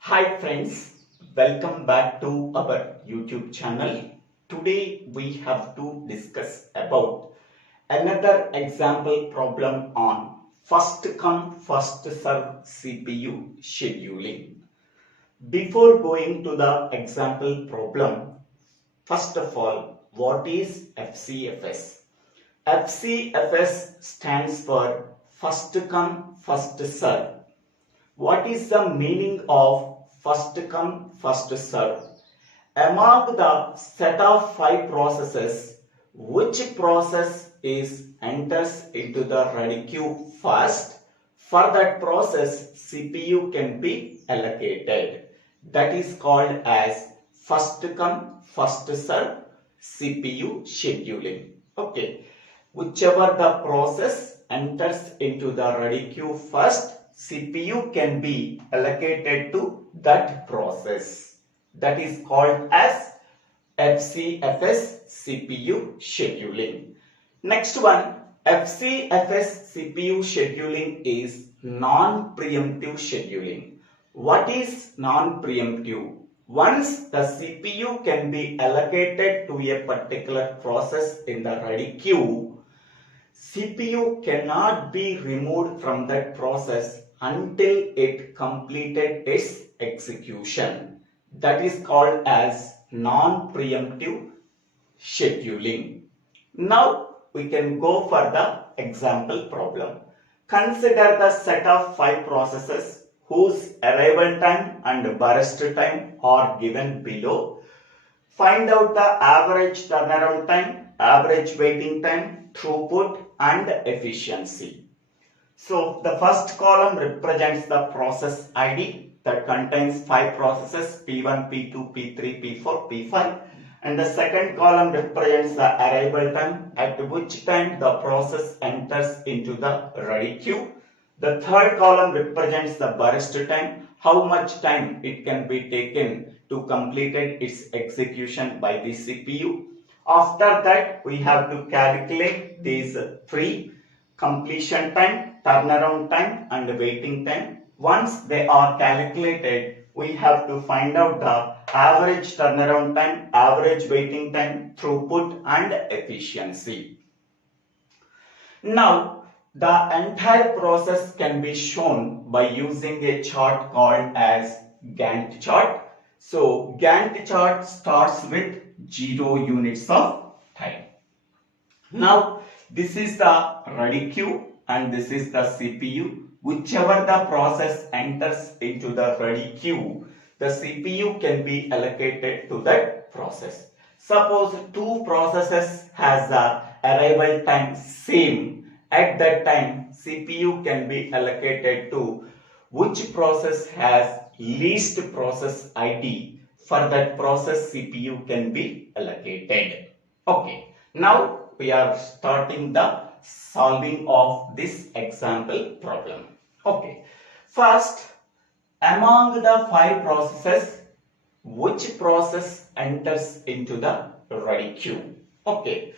Hi friends, welcome back to our YouTube channel. Today we have to discuss about another example problem on first come first serve CPU scheduling. Before going to the example problem, first of all, what is FCFS? FCFS stands for first come first serve. What is the meaning of first come first serve? Among the set of 5 processes, which process enters into the ready queue first? For that process, CPU can be allocated. That is called as first come first serve CPU scheduling. Okay, whichever the process enters into the ready queue first, CPU can be allocated to that process. That is called as FCFS CPU scheduling. Next one, FCFS CPU scheduling is non-preemptive scheduling. What is non-preemptive? Once the CPU can be allocated to a particular process in the ready queue, CPU cannot be removed from that process until it completed its execution. That is called as non-preemptive scheduling. Now we can go for the example problem. Consider the set of 5 processes whose arrival time and burst time are given below. Find out the average turnaround time, average waiting time, throughput and efficiency. So the first column represents the process ID that contains 5 processes P1, P2, P3, P4, P5, and the second column represents the arrival time at which time the process enters into the ready queue. The third column represents the burst time, how much time it can be taken to complete its execution by the CPU. After that, we have to calculate these 3: completion time, turnaround time and waiting time. Once they are calculated, we have to find out the average turnaround time, average waiting time, throughput and efficiency. Now, the entire process can be shown by using a chart called as Gantt chart. So, Gantt chart starts with 0 units of time. Now, this is the ready queue and this is the CPU. Whichever the process enters into the ready queue, the CPU can be allocated to that process. Suppose 2 processes has the arrival time same. At that time, CPU can be allocated to which process has least process ID. For that process, CPU can be allocated. Okay, now we are starting the solving of this example problem. Okay, first, among the 5 processes, which process enters into the ready queue? Okay,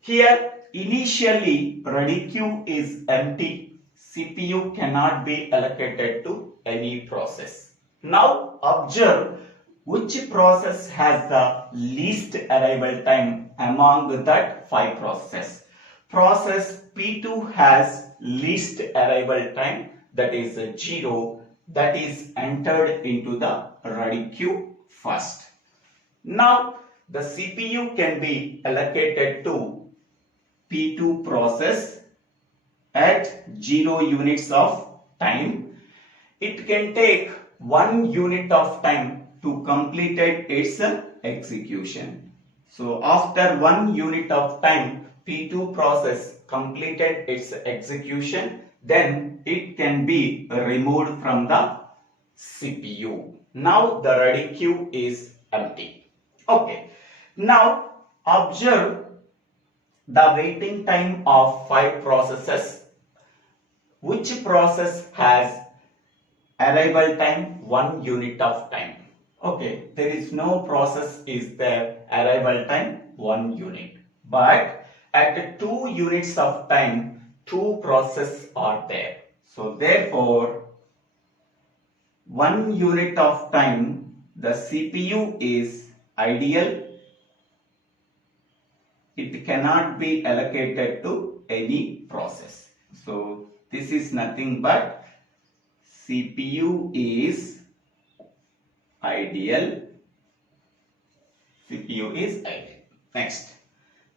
here initially ready queue is empty. CPU cannot be allocated to any process. Now observe which process has the least arrival time among that 5 processes. Process P2 has least arrival time, that is 0, that is entered into the ready queue first. Now the CPU can be allocated to P2 process at 0 units of time. It can take 1 unit of time to complete its execution. So after 1 unit of time, P2 process completed its execution, then it can be removed from the CPU. Now the ready queue is empty. Okay. Now observe the waiting time of 5 processes. Which process has arrival time 1 unit of time? Okay, there is no process is there arrival time 1 unit. But at 2 units of time, 2 processes are there. So therefore, 1 unit of time the CPU is ideal. It cannot be allocated to any process. So this is nothing but CPU is ideal. CPU is ideal. Next,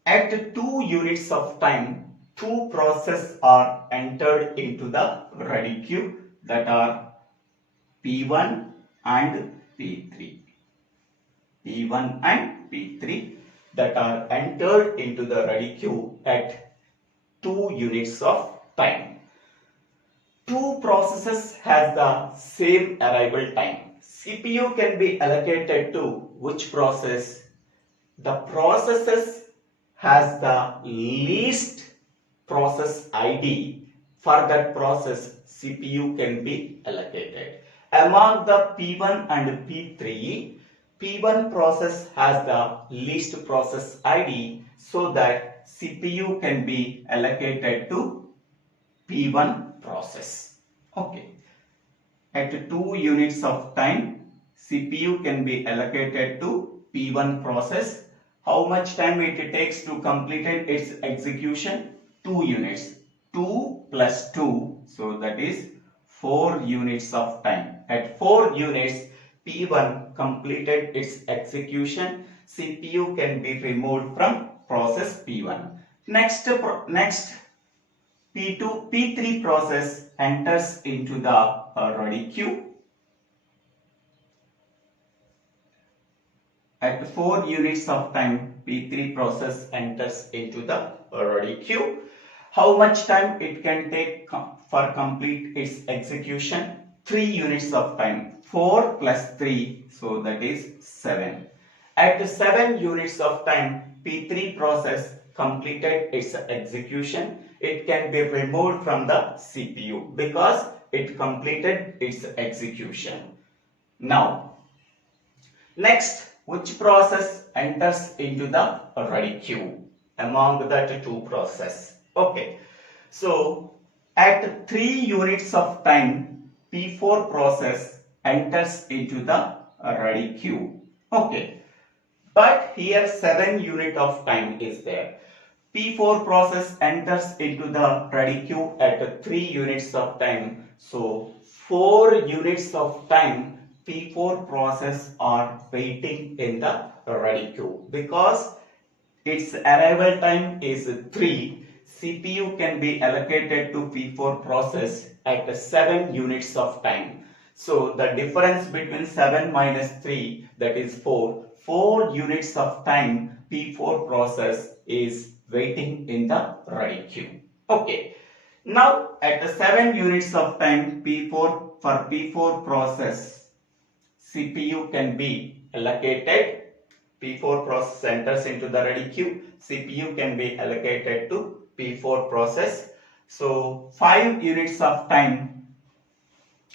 at 2 units of time, 2 processes are entered into the ready queue, that are P1 and P3. P1 and P3 that are entered into the ready queue at 2 units of time. 2 processes has the same arrival time. CPU can be allocated to which process? The processes has the least process ID. For that process, CPU can be allocated. Among the P1 and P3, P1 process has the least process ID, so that CPU can be allocated to P1 process. Okay. At 2 units of time, CPU can be allocated to P1 process. How much time it takes to complete its execution? 2 units. 2 plus 2, so that is 4 units of time. At 4 units, P1 completed its execution. CPU can be removed from process P1. Next P3 process enters into the ready queue. At 4 units of time, P3 process enters into the ready queue. How much time it can take for complete its execution? 3 units of time. 4 plus 3, so that is 7. At 7 units of time, P3 process completed its execution. It can be removed from the CPU because it completed its execution. Now, next, which process enters into the ready queue among the 2 processes? Okay, so at 3 units of time, P4 process enters into the ready queue. Okay, but here 7 unit of time is there. P4 process enters into the ready queue at 3 units of time. So 4 units of time P4 process are waiting in the ready queue. Because its arrival time is 3, CPU can be allocated to P4 process at 7 units of time. So the difference between 7 minus 3, that is 4. 4 units of time P4 process is waiting in the ready queue. Okay. Now at 7 units of time P4 process, CPU can be allocated. P4 process enters into the ready queue. CPU can be allocated to P4 process. So 5 units of time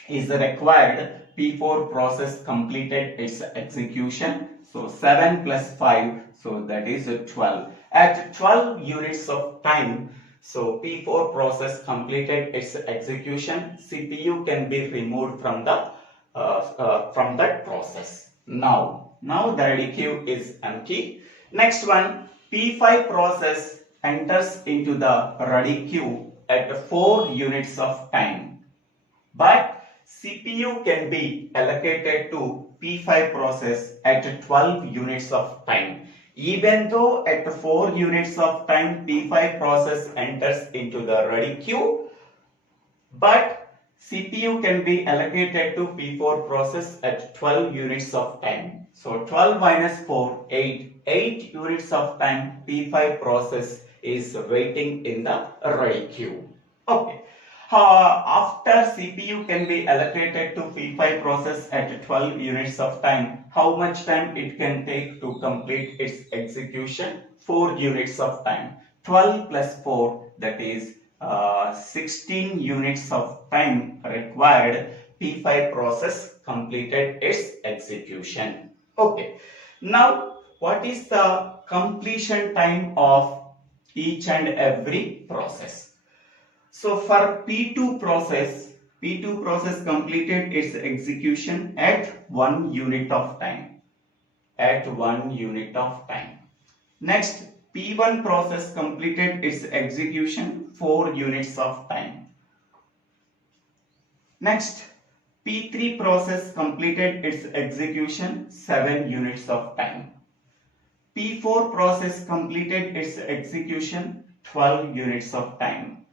is required. P4 process completed its execution. So 7 plus 5, so that is 12. At 12 units of time, so P4 process completed its execution. CPU can be removed from that process. Now the ready queue is empty. Next one, P5 process enters into the ready queue at 4 units of time. But CPU can be allocated to P5 process at 12 units of time. Even though at 4 units of time P5 process enters into the ready queue, but CPU can be allocated to P4 process at 12 units of time. So 12 minus 4, 8. 8 units of time P5 process is waiting in the ready queue. Okay. After CPU can be allocated to P5 process at 12 units of time, how much time it can take to complete its execution? 4 units of time. 12 plus 4, that is 16 units of time required. P5 process completed its execution. Okay. Now, what is the completion time of each and every process? So for P2 process, P2 process completed its execution at 1 unit of time. At 1 unit of time. Next, P1 process completed its execution 4 units of time. Next, P3 process completed its execution 7 units of time. P4 process completed its execution 12 units of time.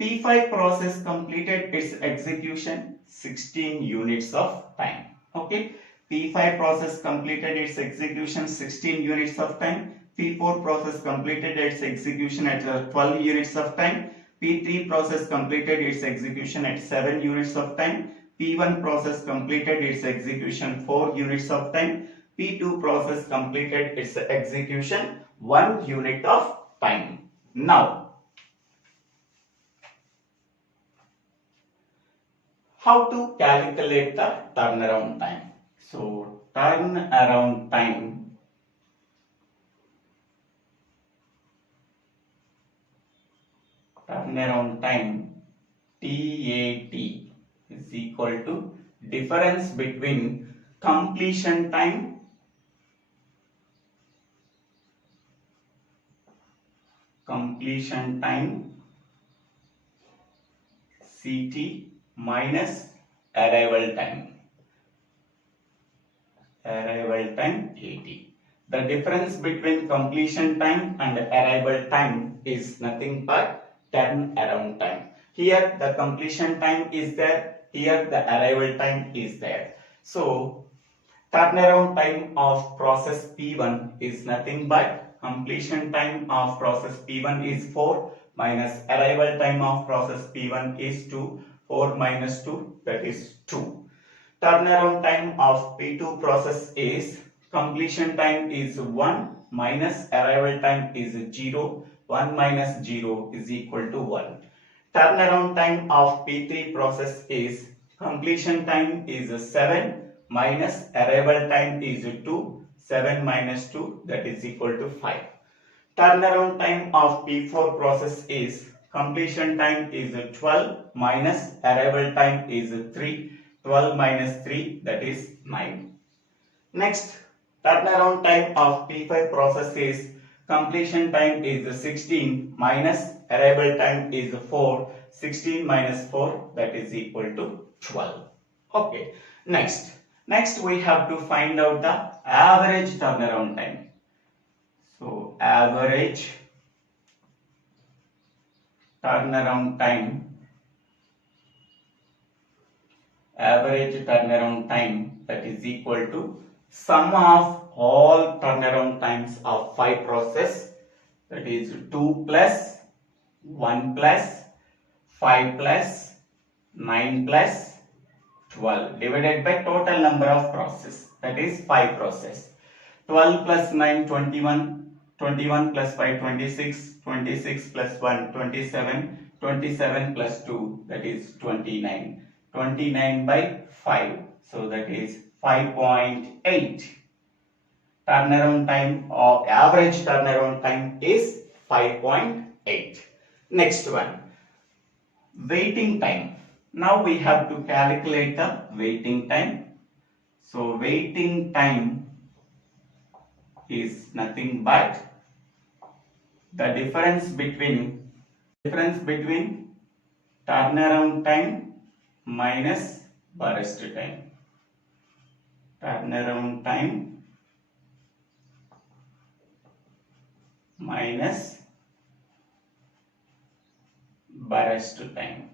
P5 process completed its execution 16 units of time. Okay, P5 process completed its execution 16 units of time. P4 process completed its execution at 12 units of time. P3 process completed its execution at 7 units of time. P1 process completed its execution 4 units of time. P2 process completed its execution 1 unit of time. Now, how to calculate the turnaround time? So, turnaround time TAT is equal to difference between completion time CT minus arrival time AT. The difference between completion time and arrival time is nothing but turnaround time. Here the completion time is there, here the arrival time is there. So turnaround time of process P1 is nothing but completion time of process P1 is 4 minus arrival time of process P1 is 2. 4 minus 2, that is 2. Turnaround time of P2 process is completion time is 1 minus arrival time is 0. 1 minus 0 is equal to 1. Turnaround time of P3 process is completion time is 7 minus arrival time is 2. 7 minus 2, that is equal to 5. Turnaround time of P4 process is completion time is 12 minus arrival time is 3. 12 minus 3, that is 9. Next, turnaround time of P5 process is completion time is 16 minus arrival time is 4. 16 minus 4, that is equal to 12. Okay. Next we have to find out the average turnaround time. So average turnaround time that is equal to sum of all turnaround times of 5 process, that is 2 plus 1 plus 5 plus 9 plus 12 divided by total number of process, that is 5 process. 12 plus 9 21, 21 plus 5 26, 26 plus 1 27, 27 plus 2, that is 29. 29 by 5, so that is 5.8. Turnaround time or average turnaround time is 5.8. Next one, waiting time. Now we have to calculate the waiting time. So waiting time is nothing but the difference between turnaround time minus burst time. Turnaround time minus burst time.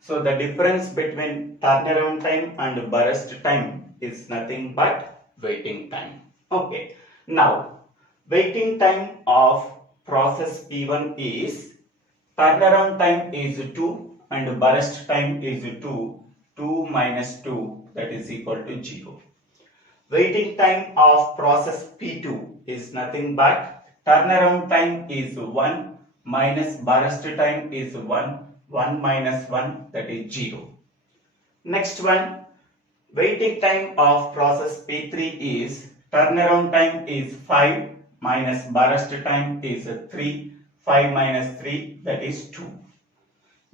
So the difference between turnaround time and burst time is nothing but waiting time. Okay. Now waiting time of process P1 is turnaround time is 2 and burst time is 2. 2 minus 2, that is equal to 0. Waiting time of process P2 is nothing but turnaround time is 1 minus burst time is 1. 1 minus 1, that is 0. Next one, waiting time of process P3 is turnaround time is 5 minus burst time is 3. 5 minus 3, that is 2.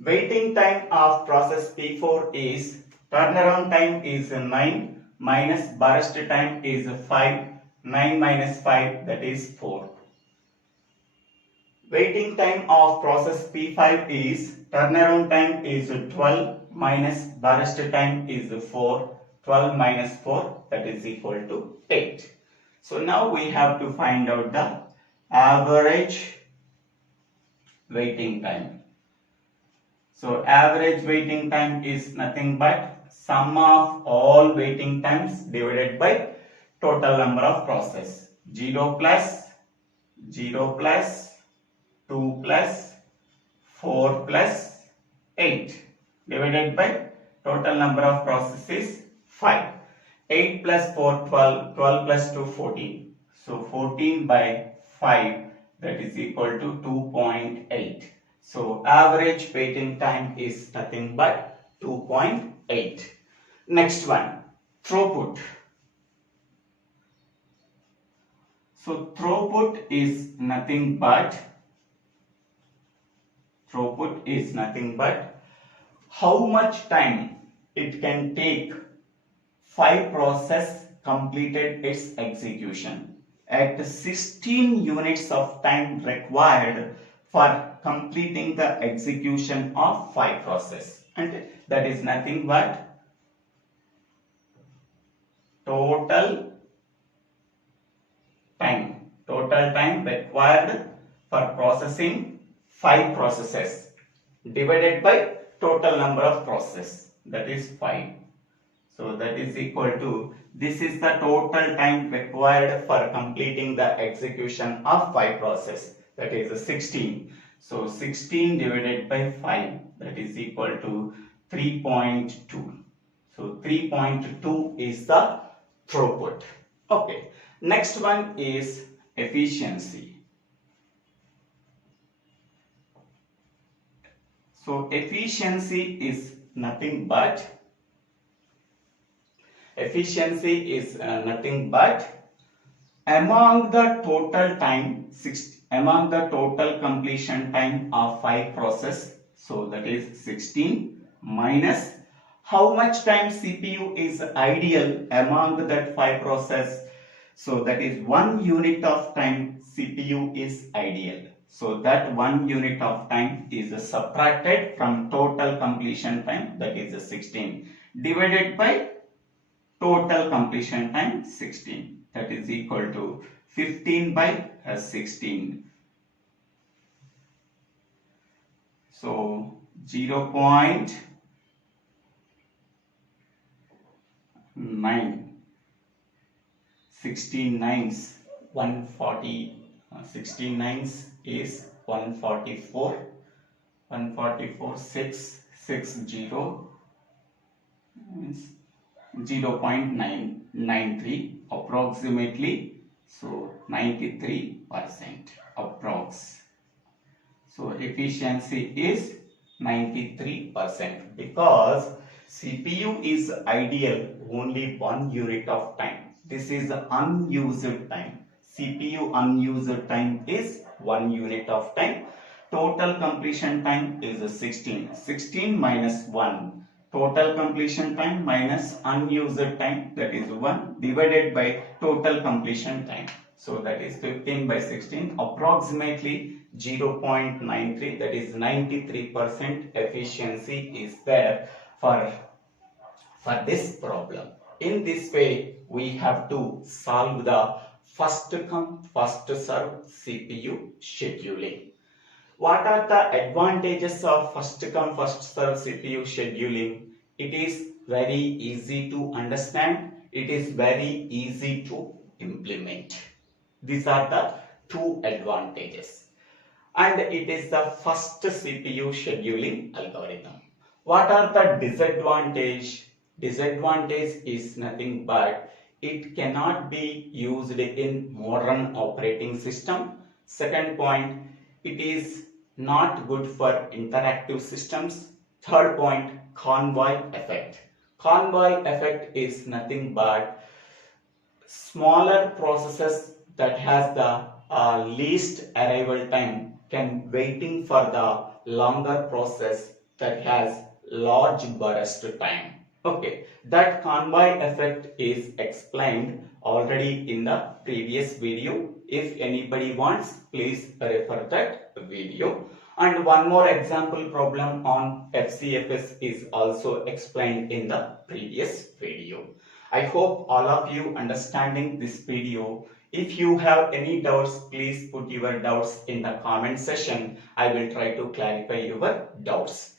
Waiting time of process P4 is turnaround time is 9 minus burst time is 5. 9 minus 5, that is 4. Waiting time of process P5 is turnaround time is 12 minus burst time is 4. 12 minus 4, that is equal to 8. So now we have to find out the average waiting time. So average waiting time is nothing but sum of all waiting times divided by total number of process. 0 plus 0 plus 2 plus 4 plus 8 divided by total number of processes 5. 8 plus 4, 12. 12 plus 2, 14. So 14 by 5, that is equal to 2.8. So average waiting time is nothing but 2.8. Next one, throughput. So throughput is nothing but how much time it can take 5 process completed its execution at 16 units of time required for completing the execution of 5 process, and that is nothing but total time required for processing 5 processes divided by total number of process, that is 5. So that is equal to, this is the total time required for completing the execution of 5 process, that is 16. So 16 divided by 5, that is equal to 3.2. So 3.2 is the throughput. Okay. Next one is efficiency. So efficiency is nothing but among the total completion time of 5 process, so that is 16, minus how much time CPU is ideal among that 5 process, so that is 1 unit of time CPU is ideal. So that 1 unit of time is subtracted from total completion time, that is 16, divided by total completion time 16, that is equal to 15 by 16. So 0.9, 16 nines 140, 16 nines is 144, 660 means 0.993 approximately, so 93% approx. So efficiency is 93% because CPU is ideal only 1 unit of time. This is unused time. CPU unused time is 1 unit of time. Total completion time is 16. 16 minus 1. Total completion time minus unused time, that is 1, divided by total completion time. So that is 15 by 16, approximately 0.93, that is 93% efficiency is there for this problem. In this way, we have to solve the first come, first serve CPU scheduling. What are the advantages of first come, first serve CPU scheduling? It is very easy to understand. It is very easy to implement. These are the 2 advantages. And it is the first CPU scheduling algorithm. What are the disadvantages? Disadvantage is nothing but it cannot be used in modern operating system. Second point, it is not good for interactive systems. Third point, convoy effect. Convoy effect is nothing but smaller processes that has the least arrival time can waiting for the longer process that has large burst time. Okay, that convoy effect is explained already in the previous video. If anybody wants, please refer that video. And one more example problem on FCFS is also explained in the previous video. I hope all of you understanding this video. If you have any doubts, please put your doubts in the comment section. I will try to clarify your doubts.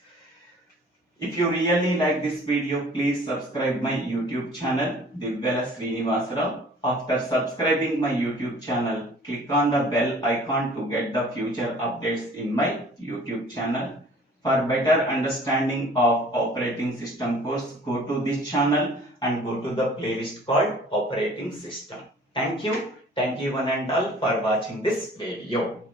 If you really like this video, please subscribe my YouTube channel, DIVVELA SRINIVASA. After subscribing my YouTube channel, click on the bell icon to get the future updates in my YouTube channel. For better understanding of operating system course, go to this channel and go to the playlist called operating system. Thank you. Thank you one and all for watching this video.